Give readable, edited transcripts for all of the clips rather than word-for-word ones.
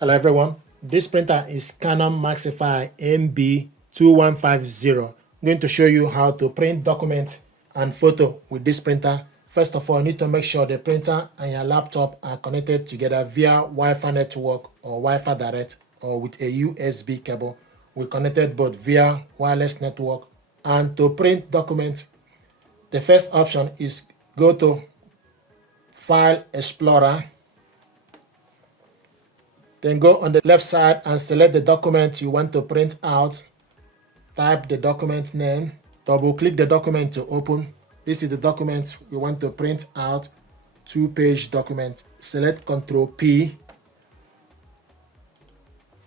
Hello everyone, this printer is Canon Maxify MB2150. I'm going to show you how to print document and photo with this printer. First of all, you need to make sure the printer and your laptop are connected together via Wi-Fi network or Wi-Fi direct or with a USB cable. We connected both via wireless network. And to print document, the first option is go to File Explorer. Then go on the left side and select the document you want to print out. Type the document name. Double click the document to open. This is the document we want to print out. 2-page document. Select Ctrl P.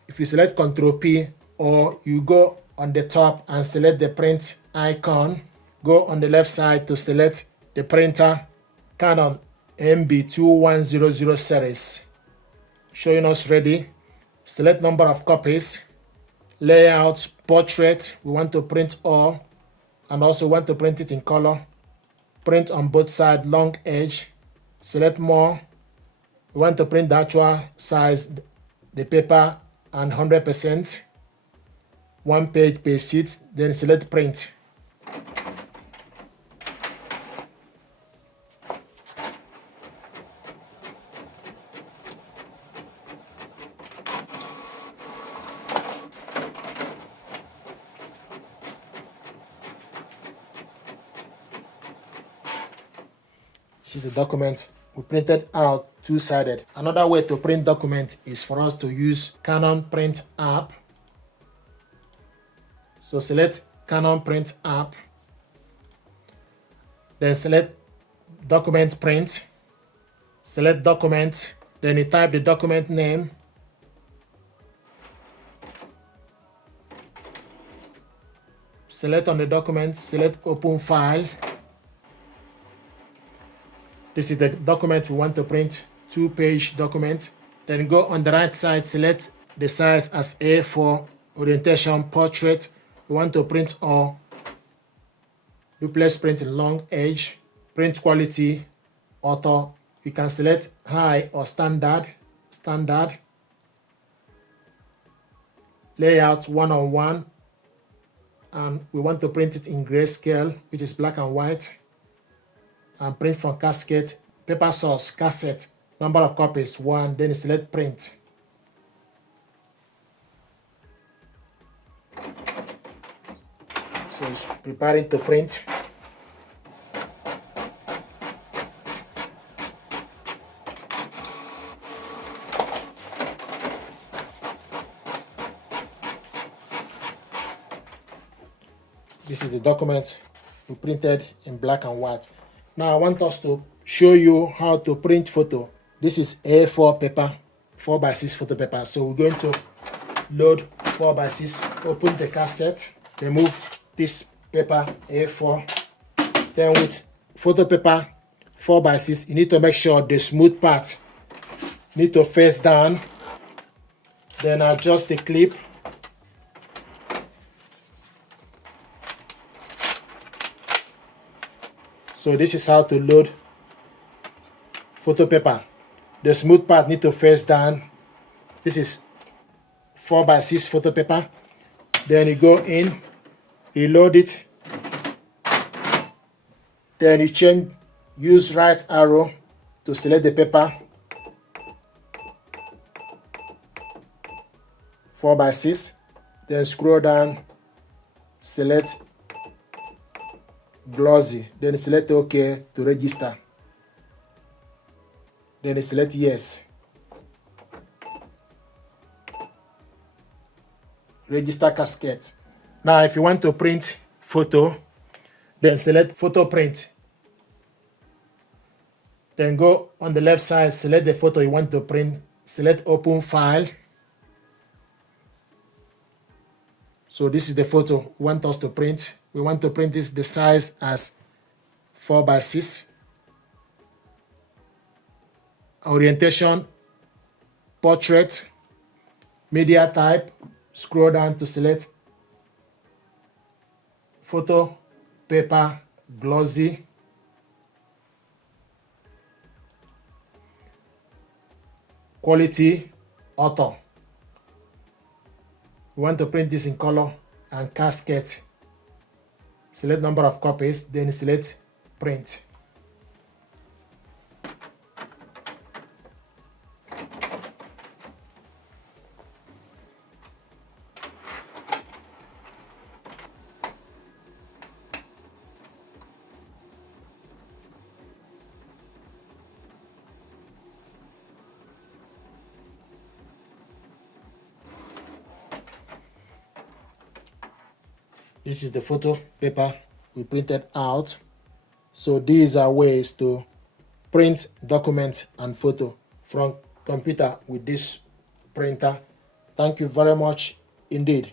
If you select Ctrl P, or you go on the top and select the print icon, go on the left side to select the printer Canon MB2100 series. Showing us ready. Select number of copies, layout, portrait. We want to print all and also want to print it in color. Print on both sides, long edge. Select more. We want to print the actual size, the paper, and 100%. 1 page per sheet. Then select print. See the document we printed out two-sided. Another way to print document is for us to use Canon Print app. So select Canon Print app. Then select document print. Select document. Then you type the document name. Select on the document. Select open file. This is the document we want to print, 2-page document. Then go on the right side, select the size as A4, orientation, portrait. We want to print all. Duplex print in long edge, print quality, auto. You can select high or standard. Layout 1:1. And we want to print it in grayscale, which is black and white. And print from casket, paper source, cassette, number of copies, 1, then select print. So it's preparing to print. This is the document we printed in black and white. Now I want us to show you how to print photo. This is A4 paper, 4x6 photo paper. So we're going to load 4x6, open the cassette, remove this paper A4. Then with photo paper 4x6, you need to make sure the smooth part need to face down. Then adjust the clip. So this is how to load photo paper. The smooth part need to face down. This is 4x6 photo paper. Then you go in, reload it. Then you use right arrow to select the paper. 4x6. Then scroll down, select glossy, then select OK to register. Then select yes. Register casket. Now if you want to print photo, then select photo print. Then go on the left side, select the photo you want to print, select open file. So this is the photo we want us to print. We want to print this the size as 4x6. Orientation, portrait, media type. Scroll down to select photo, paper, glossy. Quality, author. We want to print this in color and casket. Select number of copies, then select print. This is the photo paper we printed out. So these are ways to print document and photo from computer with this printer. Thank you very much indeed.